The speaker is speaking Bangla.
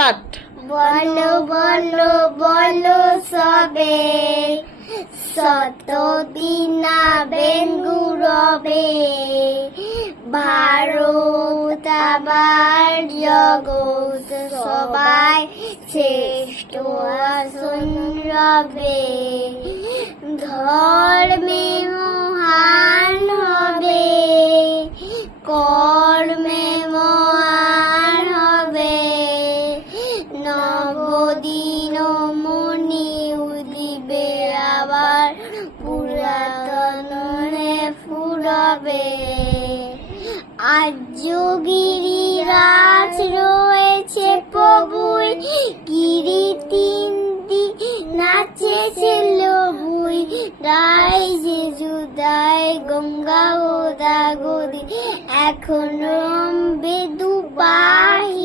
বলো বলো বলো সবে, শতদিন বেঙ্গু রবে, ভারত আবার জগৎ সবাই শ্রেষ্ঠ আসন রবে, ধর্মে মহান হবে, কর্মে মহান হবে, নবদিন মনি উদিবে আবার পুরাতনে ফুরবে, আজ গিরিরাজ রয়েছে প্রভুই, গিরি তিন নাচেছে লবুই, রায় যে যুদায় গঙ্গা গোদা গদি, এখন রম্বে দুপাহি